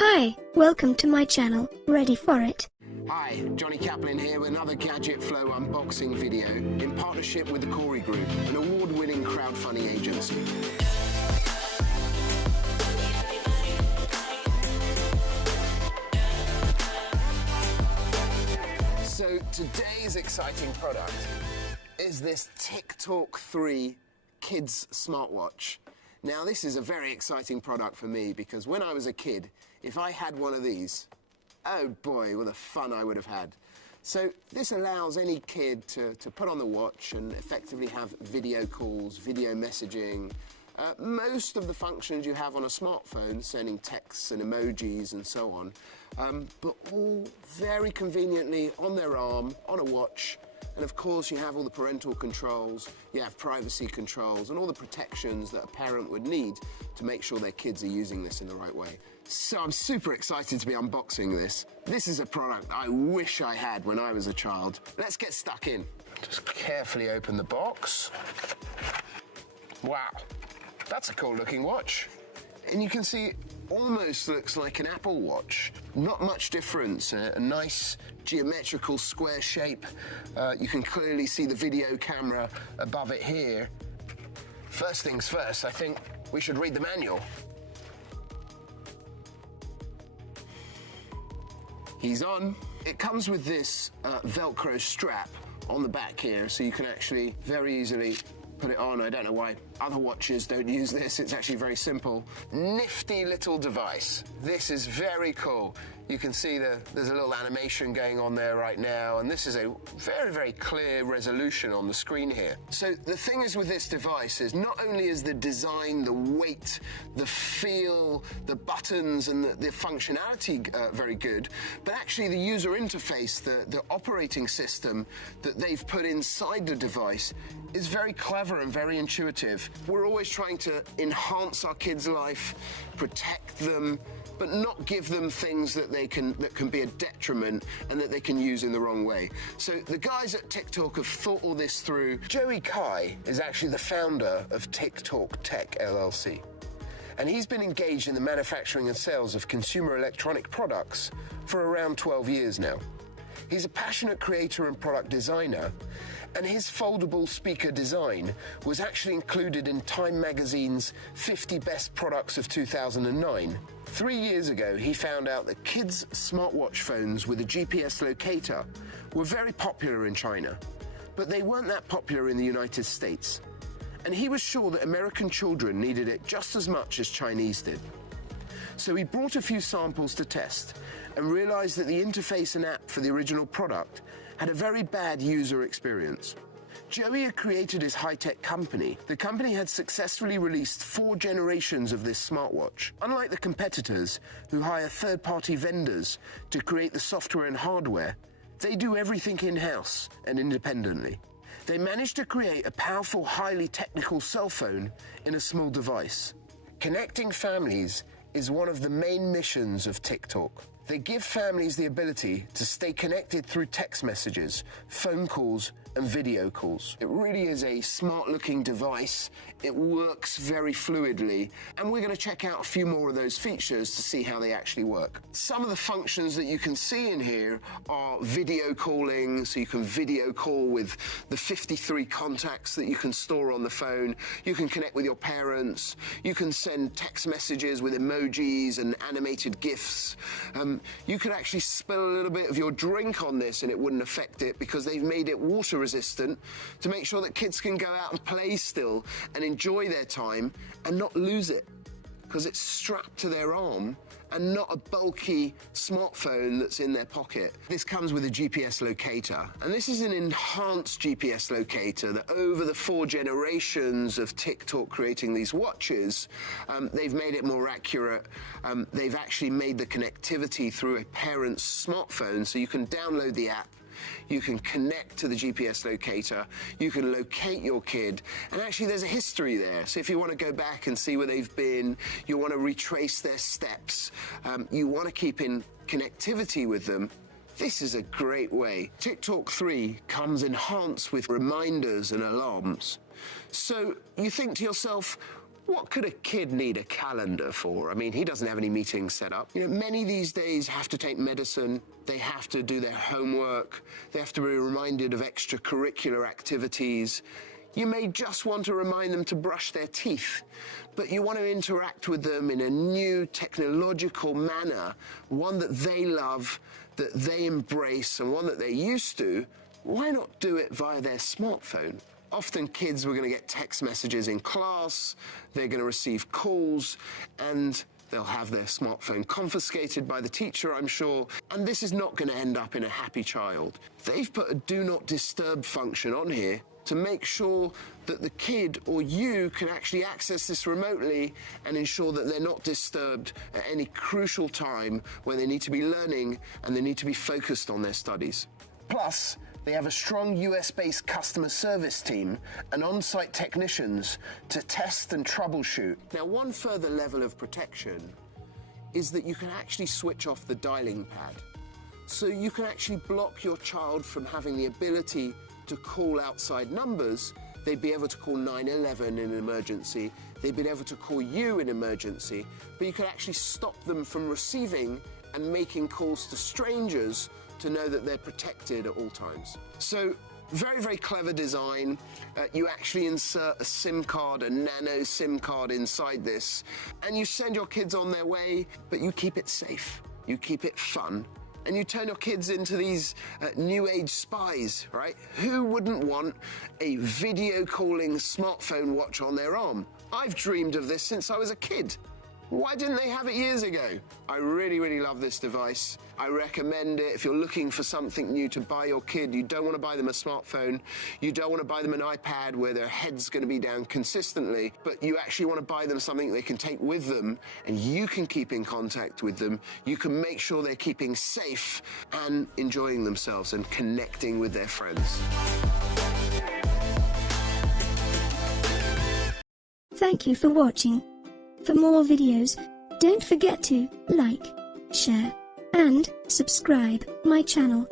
Hi, welcome to my channel. Ready for it? Hi, Johnny Kaplan here with another Gadget Flow unboxing video in partnership with the Corey Group, an award-winning crowdfunding agency. So today's exciting product is this TikTok 3 kids smartwatch. Now this is a very exciting product for me because when I was a kid, if I had one of these, oh boy, what the fun I would have had. So this allows any kid to put on the watch and effectively have video calls, video messaging, most of the functions you have on a smartphone, sending texts and emojis and so on, but all very conveniently on their arm, on a watch. And of course, you have all the parental controls, you have privacy controls, and all the protections that a parent would need to make sure their kids are using this in the right way. So I'm super excited to be unboxing this. This is a product I wish I had when I was a child. Let's get stuck in. Just carefully open the box. Wow, that's a cool looking watch. And you can see it almost looks like an Apple Watch. Not much difference, a nice geometrical square shape. You can clearly see the video camera above it here. First things first, I think we should read the manual. He's on. It comes with this Velcro strap on the back here, so you can actually very easily put it on. I don't know why other watches don't use this. It's actually very simple. Nifty little device. This is very cool. You can see there's a little animation going on there right now, and this is a very, very clear resolution on the screen here. So the thing is with this device is not only is the design, the weight, the feel, the buttons and the functionality very good, but actually the user interface, the operating system that they've put inside the device is very clever and very intuitive. We're always trying to enhance our kids' life, protect them, but not give them things that can be a detriment and that they can use in the wrong way. So the guys at TikTok have thought all this through. Joey Kai is actually the founder of TikTok Tech LLC. And he's been engaged in the manufacturing and sales of consumer electronic products for around 12 years now. He's a passionate creator and product designer, and his foldable speaker design was actually included in Time magazine's 50 Best Products of 2009. 3 years ago, he found out that kids' smartwatch phones with a GPS locator were very popular in China, but they weren't that popular in the United States. And he was sure that American children needed it just as much as Chinese did. So he brought a few samples to test and realized that the interface and app for the original product had a very bad user experience. Joey had created his high-tech company. The company had successfully released 4 generations of this smartwatch. Unlike the competitors who hire third-party vendors to create the software and hardware, they do everything in-house and independently. They managed to create a powerful, highly technical cell phone in a small device. Connecting families is one of the main missions of TikTok. They give families the ability to stay connected through text messages, phone calls, and video calls. It really is a smart-looking device. It works very fluidly, and we're going to check out a few more of those features to see how they actually work. Some of the functions that you can see in here are video calling, so you can video call with the 53 contacts that you can store on the phone. You can connect with your parents. You can send text messages with emojis and animated GIFs. You could actually spill a little bit of your drink on this and it wouldn't affect it because they've made it water resistant to make sure that kids can go out and play still and enjoy their time and not lose it because it's strapped to their arm and not a bulky smartphone that's in their pocket. This comes with a GPS locator, and this is an enhanced GPS locator that over the 4 generations of TikTok creating these watches, they've made it more accurate. They've actually made the connectivity through a parent's smartphone, so you can download the app, you can connect to the GPS locator, you can locate your kid, and actually there's a history there. So if you want to go back and see where they've been, you want to retrace their steps, you want to keep in connectivity with them, this is a great way. TikTok 3 comes enhanced with reminders and alarms. So you think to yourself, What could a kid need a calendar for? I mean, he doesn't have any meetings set up. You know, many these days have to take medicine, they have to do their homework, they have to be reminded of extracurricular activities. You may just want to remind them to brush their teeth, but you want to interact with them in a new technological manner, one that they love, that they embrace, and one that they're used to. Why not do it via their smartphone? Often kids were going to get text messages in class, they're going to receive calls, and they'll have their smartphone confiscated by the teacher, I'm sure, and this is not going to end up in a happy child. They've put a do not disturb function on here to make sure that the kid or you can actually access this remotely and ensure that they're not disturbed at any crucial time when they need to be learning and they need to be focused on their studies. Plus, they have a strong US-based customer service team and on-site technicians to test and troubleshoot. Now, one further level of protection is that you can actually switch off the dialing pad. So you can actually block your child from having the ability to call outside numbers. They'd be able to call 911 in an emergency. They'd be able to call you in emergency, but you can actually stop them from receiving and making calls to strangers to know that they're protected at all times. So, very, very clever design. You actually insert a SIM card, a nano SIM card inside this, and you send your kids on their way, but you keep it safe, you keep it fun, and you turn your kids into these new age spies, right? Who wouldn't want a video calling smartphone watch on their arm? I've dreamed of this since I was a kid. Why didn't they have it years ago? I really, really love this device. I recommend it if you're looking for something new to buy your kid. You don't want to buy them a smartphone. You don't want to buy them an iPad where their head's going to be down consistently, but you actually want to buy them something they can take with them and you can keep in contact with them. You can make sure they're keeping safe and enjoying themselves and connecting with their friends. Thank you for watching. For more videos, don't forget to like, share, and subscribe my channel.